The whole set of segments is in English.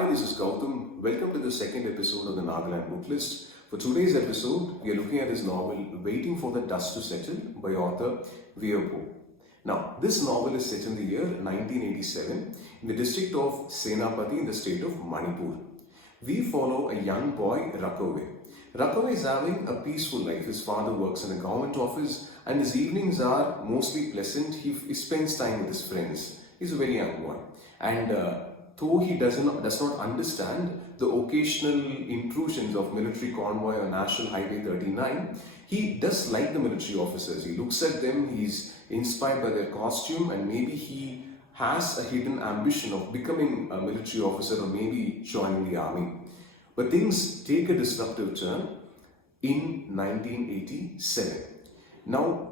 Hi, this is Gautam. Welcome to the second episode of the Nagaland book list. For today's episode, we are looking at his novel Waiting for the Dust to Settle by author Veio Pou. Now, this novel is set in the year 1987 in the district of Senapati in the state of Manipur. We follow a young boy, Rakovei. Rakovei is having a peaceful life. His father works in a government office and his evenings are mostly pleasant. He spends time with his friends. He's a very young boy. And though he does not understand the occasional intrusions of military convoy on National Highway 39, he does like the military officers. He looks at them, he's inspired by their costume, and maybe he has a hidden ambition of becoming a military officer or maybe joining the army. But things take a disruptive turn in 1987. Now,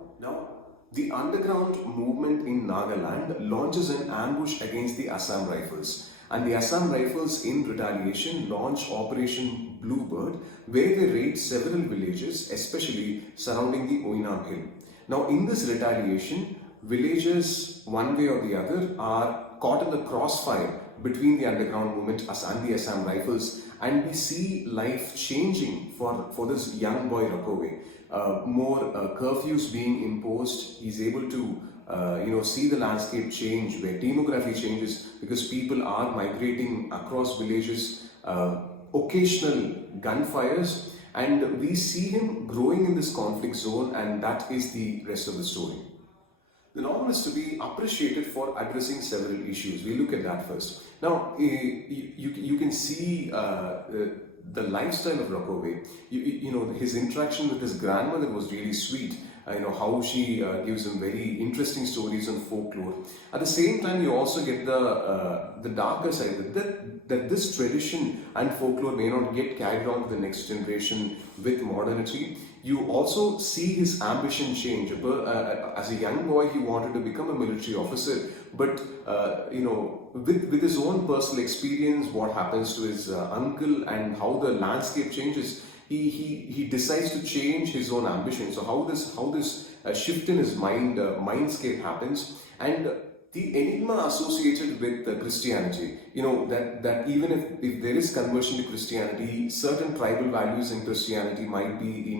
the underground movement in Nagaland launches an ambush against the Assam Rifles. And the Assam Rifles, in retaliation, launch Operation Bluebird, where they raid several villages, especially surrounding the Oinam Hill. Now, in this retaliation, villagers, one way or the other, are caught in the crossfire between the underground movement and the Assam Rifles, and we see life changing for this young boy Rakovei. More curfews being imposed. He's able to see the landscape change, where demography changes because people are migrating across villages, occasional gunfires, and we see him growing in this conflict zone, and that is the rest of the story. The novel is to be appreciated for addressing several issues. We look at that first. Now, you can see the lifestyle of Rakovei. His interaction with his grandmother was really sweet. How she gives him very interesting stories on folklore. At the same time, you also get the darker side that this tradition and folklore may not get carried on to the next generation with modernity. You also see his ambition change. As a young boy, he wanted to become a military officer, but with his own personal experience, what happens to his uncle and how the landscape changes, he decides to change his own ambition. So how this shift in his mindscape happens, and the enigma associated with Christianity, that even if there is conversion to Christianity, certain tribal values in Christianity might be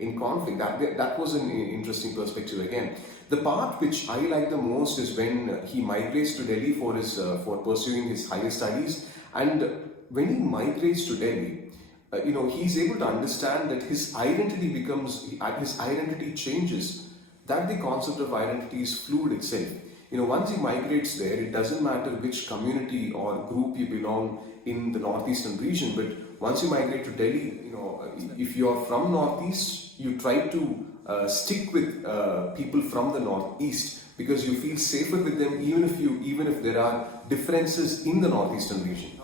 in conflict. That was an interesting perspective again. The part which I like the most is when he migrates to Delhi for pursuing his higher studies, and when he migrates to Delhi, he's able to understand that his identity changes, that the concept of identity is fluid itself. Once he migrates there, it doesn't matter which community or group you belong in the northeastern region, but once you migrate to Delhi, if you're from northeast, you try to stick with people from the northeast because you feel safer with them, even if there are differences in the northeastern region.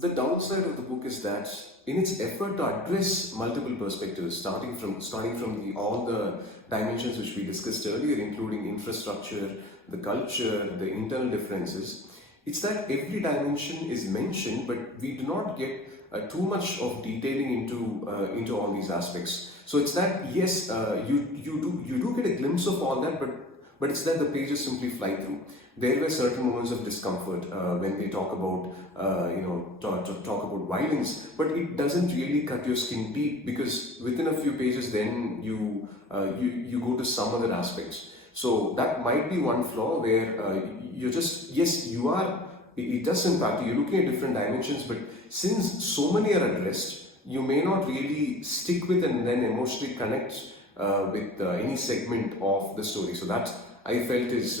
The downside of the book is that in its effort to address multiple perspectives, starting from all the dimensions which we discussed earlier, including infrastructure, the culture, the internal differences, it's that every dimension is mentioned, but we do not get too much of detailing into all these aspects. So it's that, yes, you do get a glimpse of all that, but it's that the pages simply fly through. There were certain moments of discomfort when they talk about talk about violence, but it doesn't really cut your skin deep because within a few pages, then you go to some other aspects. So that might be one flaw where you're just, yes, you are. It does impact you. You're looking at different dimensions, but since so many are addressed, you may not really stick with and then emotionally connect with any segment of the story. So that I felt is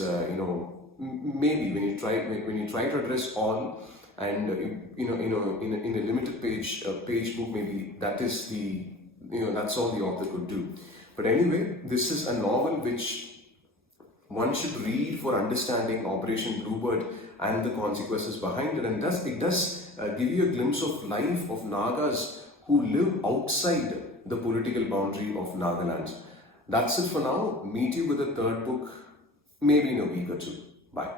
maybe when you try to address all, and in a limited page book, maybe that is that's all the author could do. But anyway, this is a novel which one should read for understanding Operation Bluebird and the consequences behind it, and it does give you a glimpse of life of Nagas who live outside the political boundary of Nagaland. That's it for now. Meet you with the third book maybe in a week or two. Bye.